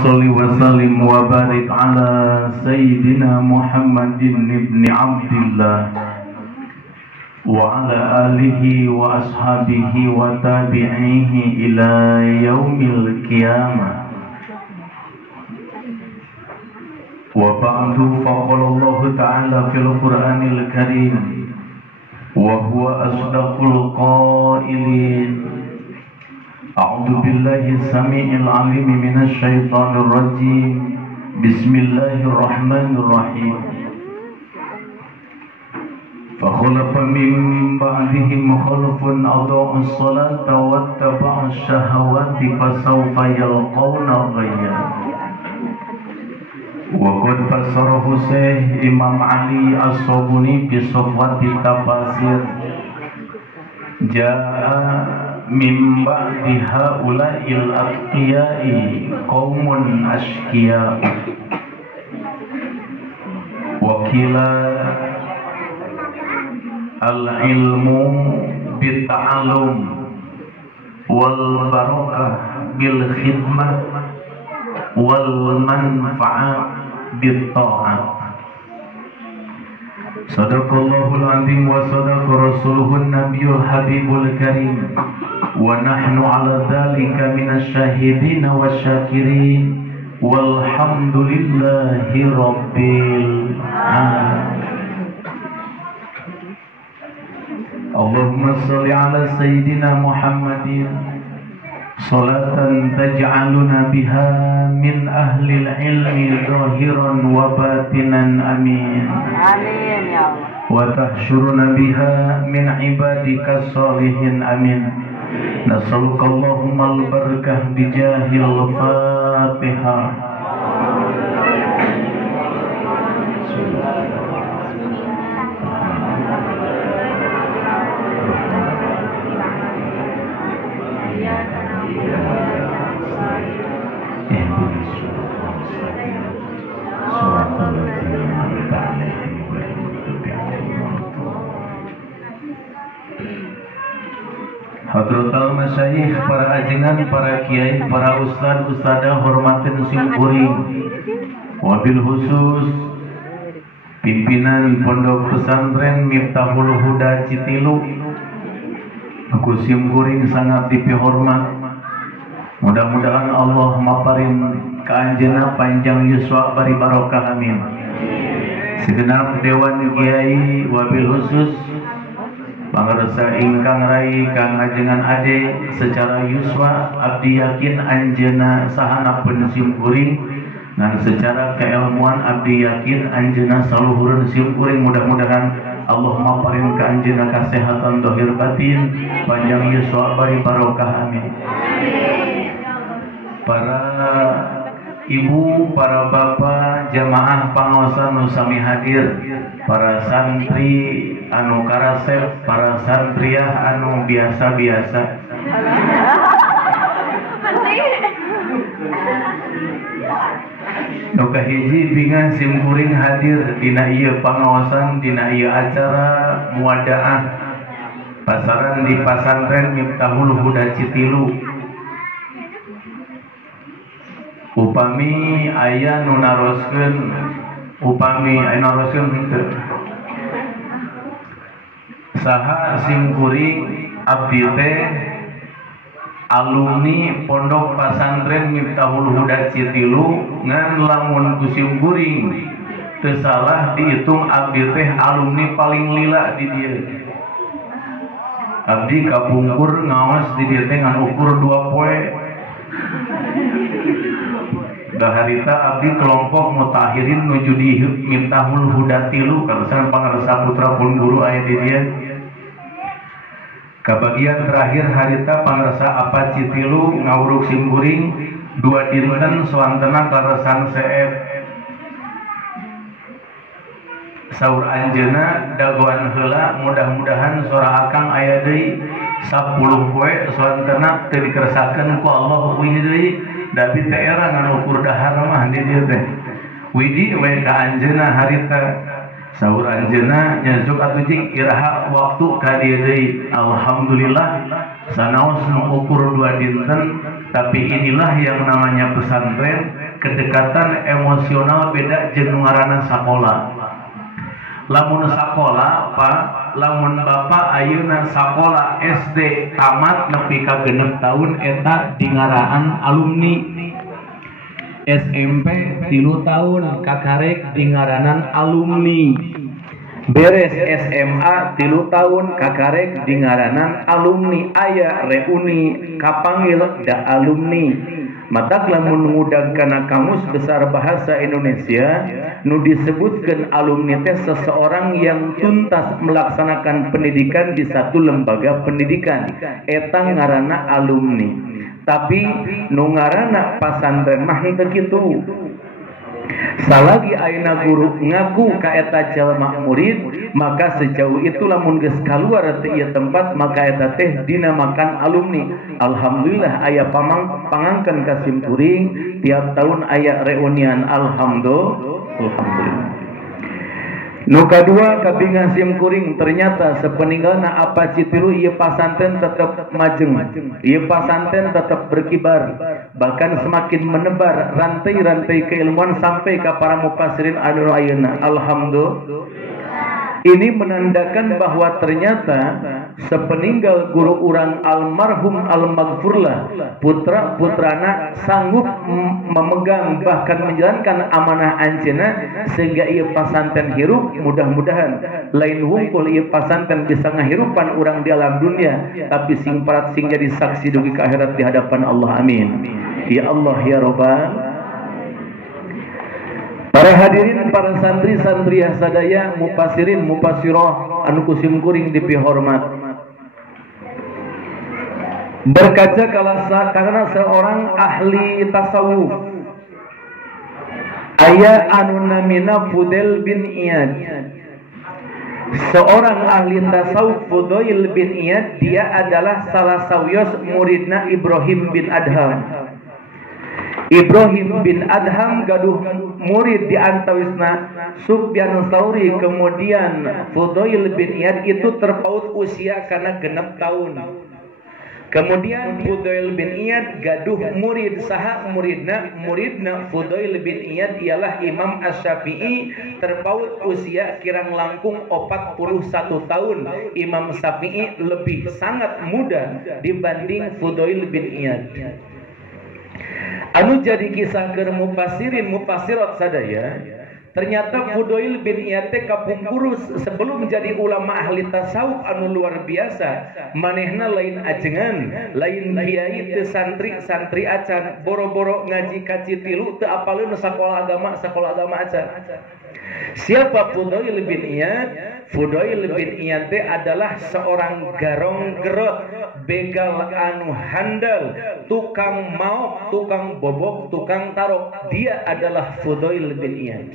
صل وسلم وبارك على سيدنا محمد بن عبد الله وعلى آله وأصحابه وتابعيه إلى يوم القيامة. وبعد فقال الله تعالى في القرآن الكريم وهو أصدق القائلين: أعوذ بالله السميع العليم من الشيطان الرجيم بسم الله الرحمن الرحيم فخلف من بعدهم خلف أضاعوا الصلاة واتبعوا الشهوات فسوف يلقون غيا. وقد فسره Syekh Imam Ali As-Sabuni bi Safwati Tafasir Ja'a min ba'di haula'il atqiya'i qaumun ashqiya wa qila al-ilmu bit-ta'allum wal barakah bil khidmah wal manfa'ah bit-ta'ah. Sadaqallahul azim wa sadaqa rasuluhun nabiyul habibul karim wa nahnu ala dhalika minasy syahidin wasyakirin walhamdulillahi rabbil alamin. Allahumma shalli ala sayyidina Muhammadin salatan taj'aluna biha min ahlil ilmi zahiran wa batinan amin. Amin ya Allah. Wa tahsyuruna biha min ibadika salihin amin. Nas'aluka Allahumma al-barakah bijahil Fatihah. Hadratul masyayikh, para ajengan, para kiai, para ustad, ustadzah, hormatin simkuring. Wabil khusus pimpinan Pondok Pesantren Miftahul Huda Citilu. Aku simkuring sangat dipihormat. Mudah-mudahan Allah maparin kaanjeuna panjang yuswa bari barokah amin. Segenap dewan kiai wabil khusus pangarsa ingkang rai kang ajengan ade secara yuswa abdi yakin anjeuna sahanapeun simkuring dan secara keilmuan abdi yakin anjeuna saluhureun simkuring. Mudah-mudahan Allah maparin ka anjeuna kasehatan zahir batin, panjang yuswa bari barokah amin. Para ibu, para bapak, jamaah pangaosan nu sami hadir, para santri anu karasep, para santriah anu biasa-biasa. Nu kahiji bingan simkuring hadir dina ieu pangaosan, dina ieu acara muadaah pasaran di Pasantren Miftahul Huda Citilu. Upami aya nu naroskeun, upami aya naroskeun henteu saha simkuring abdi teh alumni Pondok Pesantren Miftahul Huda Citilu ngan lamun ku simkuring teu salah dihitung abdi teh alumni paling lila di dieu. Abdi kapungkur ngaos di dieu teh ngan ukur 2 poe. Daharita abdi kelompok mutahirin nuju di Miftahul Huda Tilu karusan pangarsa putra pun guru aya di dieu. Kabagian terakhir harita pangarsa apa Citilu ngawuruk simkuring 2 dinten soantena karusan CF. Saur anjeuna dagoan heula mudah-mudahan sora akang aya deui 10 poe soantena teu dikeresakeun ku Allah wih deui. Tapi teh era ngan ukur dahar mah di dieu teh. Widi we ka anjeuna harita Sahur anjeunna nyazuk atuh jing iraha waktu ka dieu deui. Alhamdulillah sanaos nu ukur 2 dinten, tapi inilah yang namanya pesantren kedekatan emosional beda jeung nu ngaranna sakola. Lamun sakola Pak, lamun Bapak ayeuna sakola SD tamat nepi ka 6 tahun eta dingaraan alumni. SMP 3 tahun kakarek dingaranan alumni. Beres SMA 3 tahun kakarek dingaranan alumni. Aya reuni kapanggil da alumni. Matak lamun ngudag kana kamus besar bahasa Indonesia nu disebutkan alumni teh seseorang yang tuntas melaksanakan pendidikan di satu lembaga pendidikan, eta ngaranna alumni. Tapi nu ngaranna pasantren mah teu kitu. Salagi ayeuna guru ngaku ka eta jalma murid, maka sejauh itu lamun geus kaluar teh ieu tempat maka eta teh dinamakan alumni. Alhamdulillah aya pangangkeun ka simkuring tiap tahun aya reunian alhamdulillah. Nu kadua kabingan simkuring ternyata sepeninggalna apa citiru ieu pasantren tetap majeng, ieu pasantren tetap berkibar, bahkan semakin menebar rantai-rantai keilmuan sampai ke para mufassirin anu ayeuna. Alhamdulillah. Ini menandakan bahwa ternyata sepeninggal guru urang almarhum al-maghfurlah, putra-putrana sanggup memegang bahkan menjalankan amanah anjeunna sehingga ieu pasantren hirup. Mudah-mudahan lain hungkul ieu pasantren bisa ngahirupan urang di alam dunia, tapi sing parat sing jadi saksi dugi ke akhirat di hadapan Allah. Amin ya Allah ya Rabbal. Para hadirin, para santri-santri sadaya, mufassirin mufassirah anu kusim kuring dipihormat. Berkaca karena seorang ahli tasawuf aya anu namina Fudail bin Iyad. Seorang ahli tasawuf Fudail bin Iyad, dia adalah salah sawios muridna Ibrahim bin Adham. Ibrahim bin Adham gaduh murid di antawisna Sufyan Tsauri, kemudian Fudail bin Iyad itu terpaut usia karena 6 tahun. Kemudian Fudail bin Iyad gaduh murid, saha muridna Fudail bin Iyad ialah Imam Asy-Syafi'i, terpaut usia kirang langkung 41 tahun. Imam Syafi'i lebih sangat muda dibanding Fudail bin Iyad. Anu jadi kisah keur mufassirin mufassirat sadaya, ternyata Fudail bin Iyad teh kapungkurus sebelum menjadi ulama ahli tasawuf anu luar biasa. Manehna lain ajengan, lain kiai teu santri acan, boro-boro ngaji ka Citilu teu apaleun sakola agama acan. Siapa Fudail bin Iyad? Fudail bin Iyad adalah seorang garong gerot, begal anu handal, tukang maok, tukang bobok, tukang tarok. Dia adalah Fudail bin Iyad.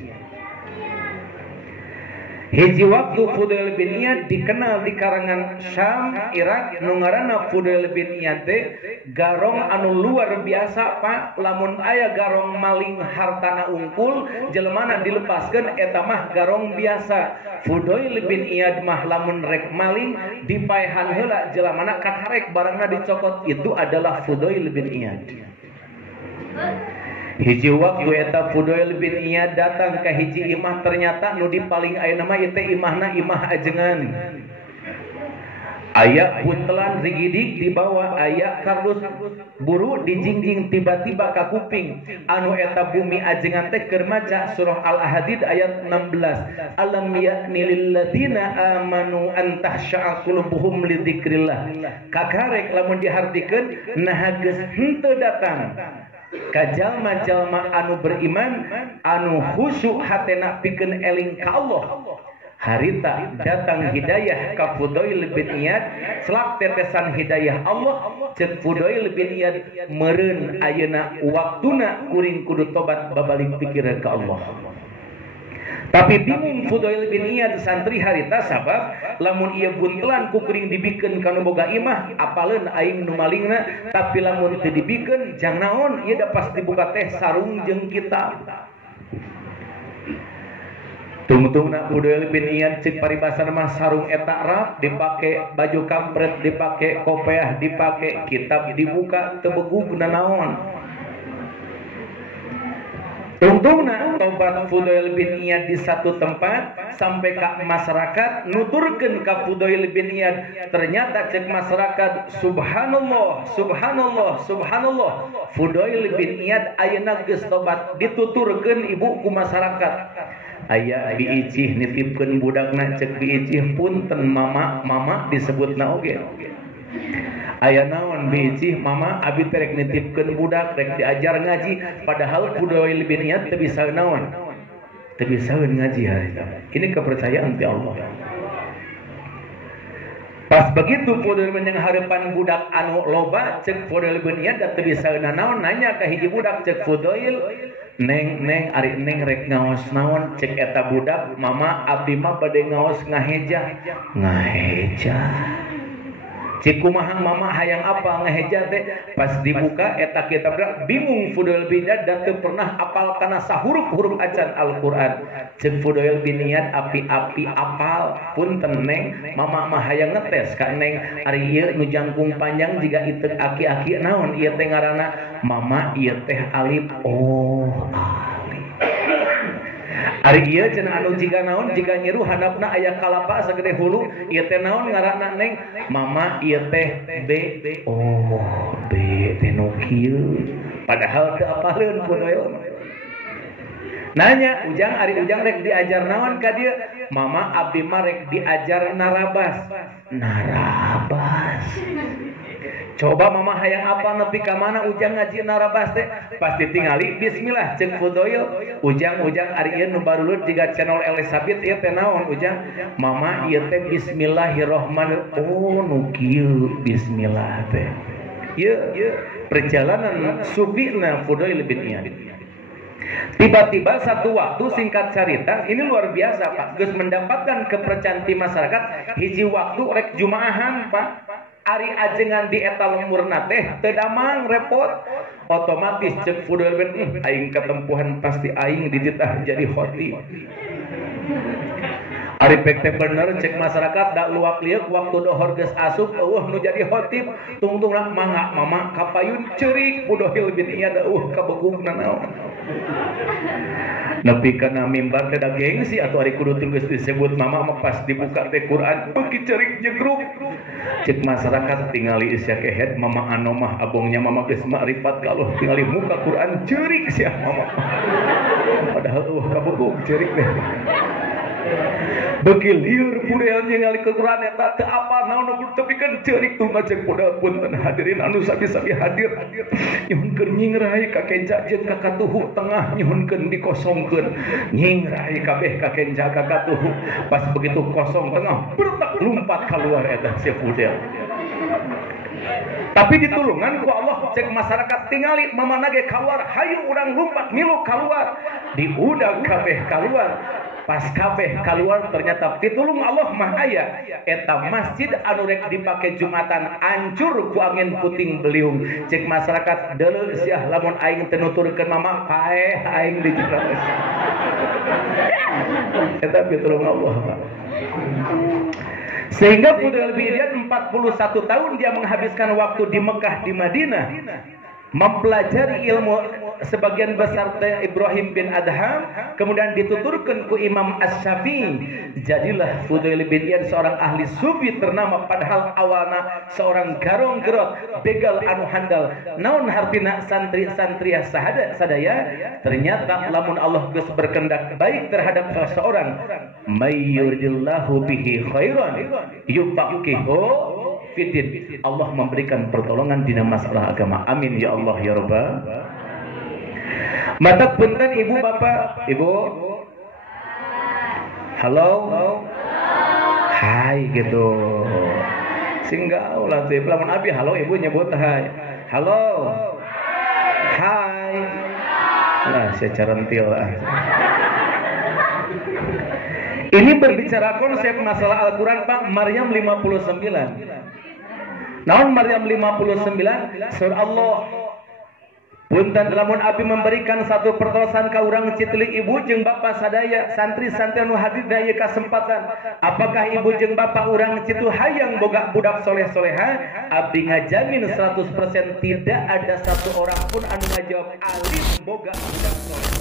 Hiji waktu Fudail bin Iyad dikenal di karangan Syam, Irak, nu ngaranna Fudail bin Iyad garong anu luar biasa Pak. Lamun aya garong maling hartana ungkul, jelemana dilepaskeun eta mah garong biasa. Fudail bin Iyad mah lamun rek maling dipaehan heula jelemana kaharek barangna dicokot, itu adalah Fudail bin Iyad. Hiji waktu eta Fudail bin Iyad datang ke hiji imah, ternyata nu dipaling ayeuna mah ieu teh imahna imah ajengan. Aya buntelan rigidik di bawah, aya kardus buru dijingjing tiba-tiba ka kuping. Anu eta bumi ajengan teh keur maca surah Al-Hadid ayat 16. Alam ya'ni lil ladzina amanu an tahsha'a qulubuhum li dzikrillah. Kakarek lamun dihartikeun nah geus henteu datang kajalma-jalma anu beriman anu khusyuk hatena pikeun eling ka Allah. Harita datang hidayah ka Fudail bin Iyad, selak tetesan hidayah Allah ceuk Fudail bin Iyad meureun ayeuna waktuna kuring kudu tobat babalik pikir ka Allah. Tapi bingung Fudail bin Iyad santri harita sabab lamun ieu buntelan ku kuring dibikeun kana boga imah apaleun aing nu malingna, tapi lamun teu dibikeun jang naon ieu da pas dibuka teh sarung jeung kitab. Tungtungna Fudail bin Iyad ceuk paribasan mah sarung eta rap dipake, baju kampret dipake, kopiah dipake, kitab dibuka teu begugna naon. Tungtungna tobat Fudail bin Iyad di satu tempat sampai ke masyarakat nuturkeun ka Fudail bin Iyad, ternyata cek masyarakat subhanallah subhanallah subhanallah Fudail bin Iyad ayeuna geus tobat, dituturkeun ibu ku masyarakat. Aya biicih nitipkeun budakna, cek biicih punten mama mama disebutna oge. Aya naon biicih mama abi terek nitipkeun budak rek diajar ngaji, padahal Fudail bin Iyad teu bisa naon, teu bisa ngaji harita. Ini kepercayaan ti Allah. Pas begitu Fudail bin Iyad harapan budak anu loba, cek Fudail bin Iyad teu bisa naon, nanya ka hiji budak, cek Fudail, neng ari neng rek ngaos naon, cek eta budak, mama abdi mah bade ngaos ngaheja. Cik kumaha mama hayang apa ngaheja teh, pas dibuka eta kitab bingung Fudail bin Iyad da teu pernah apal kana sahuruf-huruf acan Al-Qur'an. Cek Fudail bin Iyad api-api apal, punten neng mama mah hayang ngetes ka neng ari ieu nu jangkung panjang jiga iteuk aki-aki naon ieu teh ngaranna, mama ieu teh alif. Oh alif. Ari ieu cenah anu jiga naon, jiga nyiru handapna aya kalapa sagede hulu, ieu teh naon ngaranna neng, mama ieu teh B. Oh B teh nu kieu, padahal teu apaleun Fudail. Nanya ujang, ari ujang rek diajar naon ka dieu, mama abdi mah rek diajar narabas. Coba mama hayang apa nepi ka mana ujang ngaji narabas teh, pas ditingali bismillah cek Fudail. Ujang ari ieu nu barulut jiga channel Elizabeth ieu teh naon ujang, mama ieu teh bismillahirrahmanirrahim. Oh nu kieu bismillah teh. Ieu perjalanan sufina Fudail bin Iyad. Tiba-tiba satu waktu, singkat cerita, ini luar biasa Pak, geus mendapatkan kepercayaan di masyarakat. Hiji waktu rek jumaahan Pak, ari ajengan di eta lemurna teh teu damang repot, otomatis cek Fudail bin aing ketempuhan pasti aing dititah jadi khotib. Ari pek teh bener cek masyarakat da luak liuk waktu dohor geus asup eueuh nu jadi khotib, tungtungna mangga mama kapayun ceurik Fudail bin Iyad kabegugna naon. Nepi kana mimbar teh da gengsi atuh ari kudu geus disebut mama mah pas dibuka teh Quran beuki ceurik jegruk. Cek masyarakat tingali sia kehet mama anu mah abongnya mama geus makrifat ka Allah, tingali muka Quran ceurik sia mama. Padahal kabegug ceurik teh. Beuki lieur Fudail ningali ke Quran eta teu apa naon tapi kan ceurik tuh macam Fudail punten hadirin anu sabi-sabi hadir nyuhunkeun nyingrai ka kenca jeung ka katuhu tengah nyuhunkeun dikosongkeun nyingrai kabeh ka kenca ka katuhu pas begitu kosong tengah bertak lumpat keluar eta si Fudail. Tapi ditulungan ku Allah cek masyarakat tingali mamana ge keluar, hayu urang lumpat milu keluar, diudag kabeh keluar. Pas kabeh keluar ternyata pitulung Allah mah aya eta masjid anu rek dipake Jumatan hancur ku angin puting beliung. Cek masyarakat deuleu sia lamun aing teu nuturkeun mama paeh aing dijebrak. Eta pitulung Allah Pak. Sehingga Fudail bin Iyad 41 tahun dia menghabiskan waktu di Mekah di Madinah mempelajari ilmu sebagian besar Ibrahim bin Adham, kemudian dituturkan ku Imam Asy-Syafi'i. Jadilah Fudail bin Iyad seorang ahli sufi ternama, padahal awalna seorang garong gerot begal anu handal. Naon hartina santri-santri sadaya, ternyata lamun Allah geus berkehendak baik terhadap seseorang, may yuridillahu bihi khairan yufaqihu fiddin. Allah memberikan pertolongan di masalah agama. Amin ya Allah ya Rabbal. Mata punten ibu bapak, ibu. Halo. Hai gitu. Singga ulah teh lamun abi halo ibu nyebut hai. Halo. Hai. Lah secara entil lah. Ini berbicara konsep masalah Al-Quran Pak. Maryam 59. Naon Maryam 59 surah Allah. Punten lamun abi memberikan satu pertolosan ka urang citli ibu jeung bapak sadaya santri-santri anu hadir daya kesempatan, apakah ibu jeung bapak urang citu hayang boga budak soleh-soleha? Abi ngajamin 100% tidak ada satu orang pun anu ngajawab alif boga budak soleh.